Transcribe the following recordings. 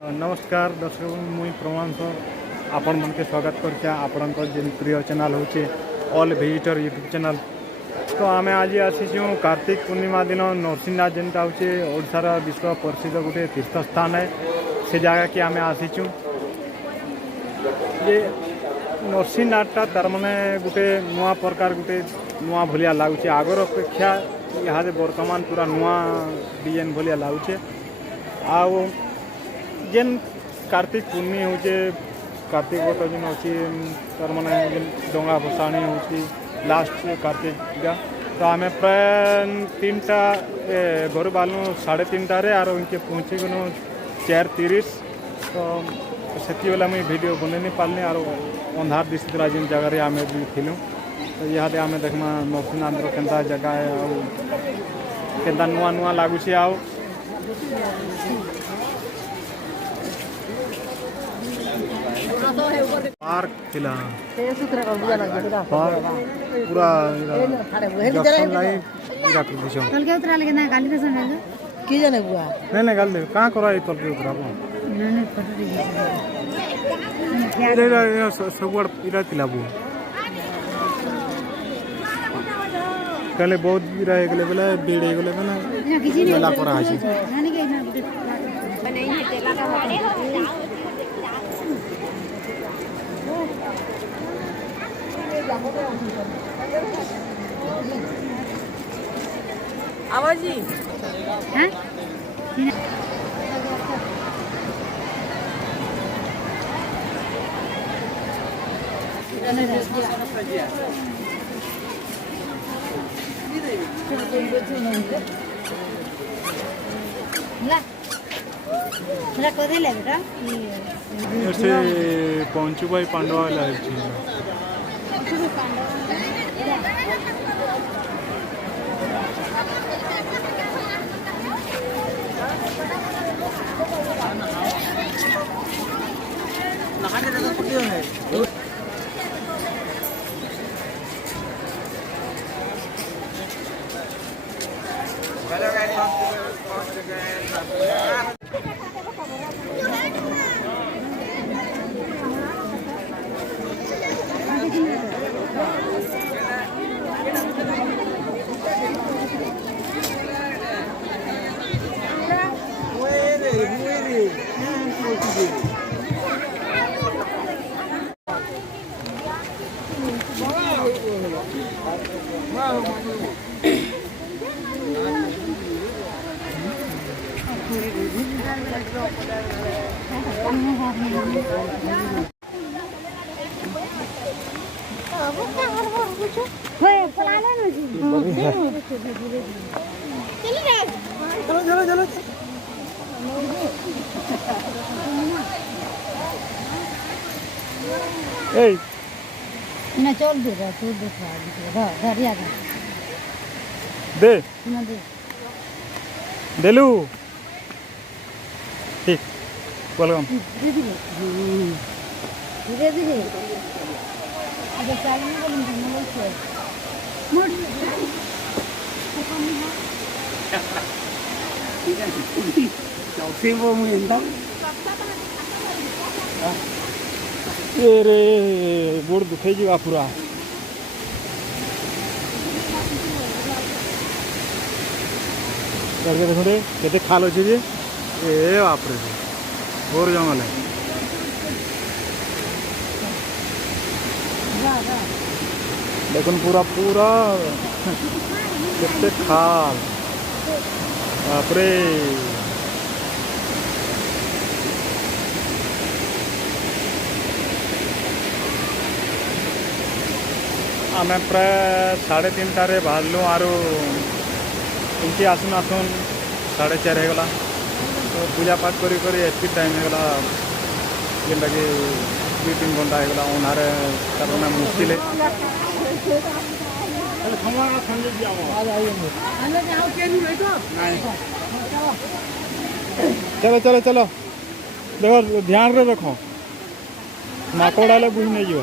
नमस्कार दर्शक मुई प्रमाण सर आपण मन के स्वागत करछे आपण जेन प्रिय चैनल होचे ऑल विजिटर यूट्यूब चैनल। तो आम आज आसीचु कार्तिक पूर्णिमा दिन नरसिंहनाथ जेनटा होचे ओडिशार विश्व प्रसिद्ध गोटे तीर्थ स्थान है से जगह कि आम आसीचु ये नरसिंहनाथटा तार माने गोटे नुआ प्रकार गोटे नुआ भलिया लागुचे आगर अपेक्षा यहाँ वर्तमान पूरा नुआ डिजाइन भलिया लागुचे। आउ जेन कार्तिक पूर्णिमा होचे कार्तिक व्रत जेन अच्छी तार माने डंगा भसाणी होची लास्ट कार्तिक पूजा। तो आम प्राय 3टा घर बालू 3:30 आर इनके पहुँची गलु 4:30। तो से मुझे वीडियो बन नहीं पार्नी आर अंधार दिशा जेन जगह आम भी थिलु। तो यहाँ आम देखमा नरसिंहनाथ केन्ता जगह है केन्ता नुआ नुआ लगुचे आउ पार्क थिला पार्क पूरा जंक्शन लाइन पूरा कर दिसो तल के उतरा लेके ना गाली दे सुन ले की जाने बुआ नहीं गाल दे कहां करा तल के उतरा नहीं फोटो इरे सबड़ इरा थिला बु कले बहुत इरा हे गेले बेले बेड हे गेले ना किसी ने मेला करा आछि नानी के ना नहीं है तेला का आवाजी हैं ला तेरा को दे ले बेटा ऐसे पहुंचू भाई पांडवा वाला है चलो ए ना चल दे तू दे धरिया दे ना दे देलू ठीक वेलकम धीरे धीरे अबे चालू नहीं बोलूं तो मैं बोल मोड़ चौथी वो मुझे रे गोड़ दुखे जी पूरा करके देखो रे केते खाल अच्छे जे ए बाप रे घोर जंगल है देखो पूरा पूरा केते खाल बाप रे आम प्राय 3:30 बाहरलु आर इनके आसुन आसुन 4:30 होगला। तो पूजा पाठ करी एति टाइम होगला जेनटा कि 2-3 घंटा होगला उन्हारे करना मुश्किल है। चलो चलो चलो देखो ध्यान रे रखो माकड़ आले बुझ नहीं जीव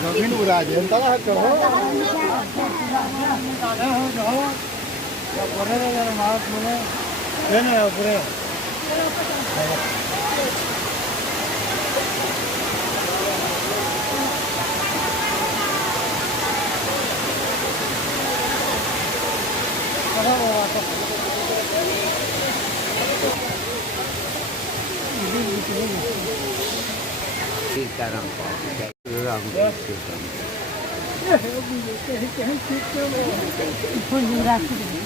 नवीन उड़ा जेनता है चलो पूरे सीताराम राम फोन राखी देबे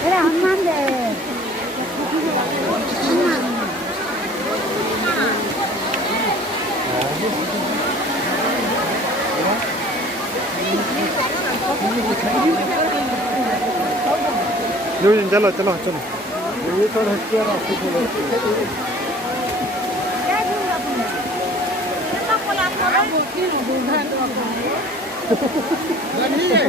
Era hनुमान दे चलो चलो चलो ये तो हटिया रास्ते चलो क्या दूंगा तुम कितना कोला कोला बोलती हो दूधा तो नहीं है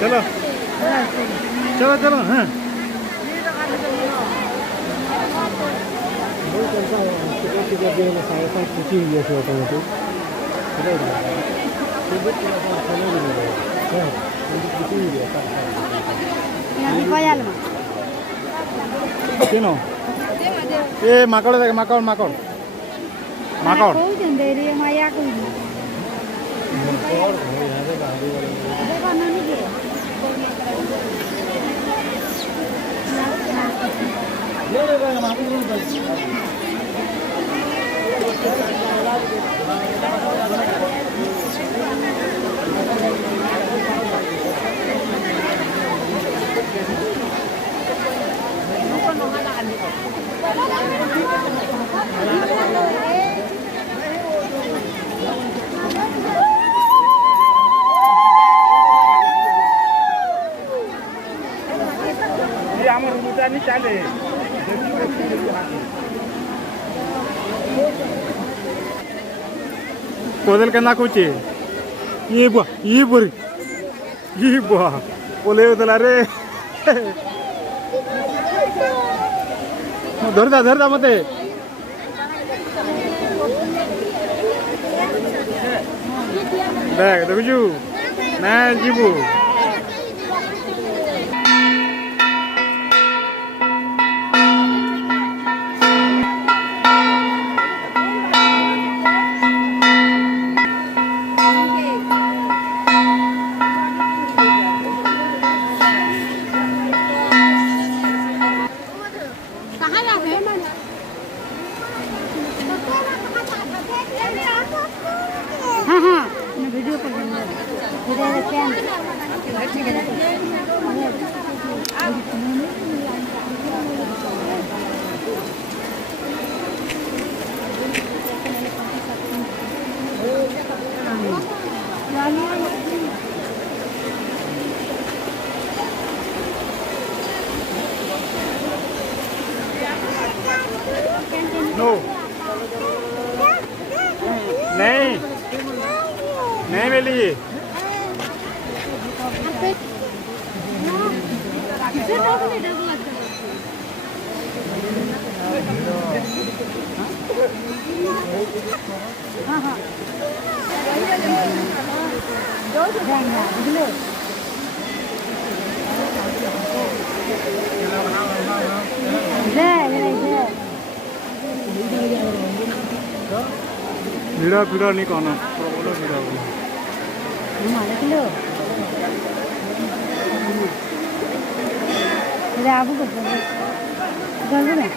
चलो चलो चलो हाँ केनो ए माकड़ देख माकड़ माकड़ माकड़ माया को चाले कोदल के ना कुछ ये बुआ बोले उतला रे धरदा मते देख देखु ना जीबू वीडियो पर नो नहीं नहीं मिली भिड़ा भिड़ा नहीं कहना बोलो भिड़ा आबू कर ना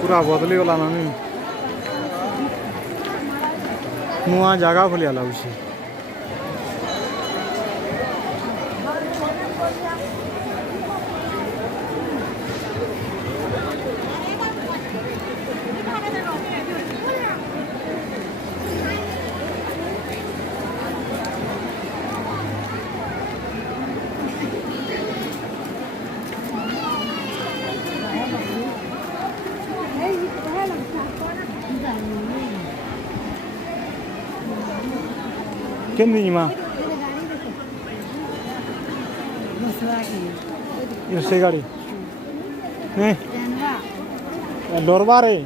पूरा बदली गला ना नुआ जगह भलिया लगुच केंदी माँ से गाड़ी डरवा रे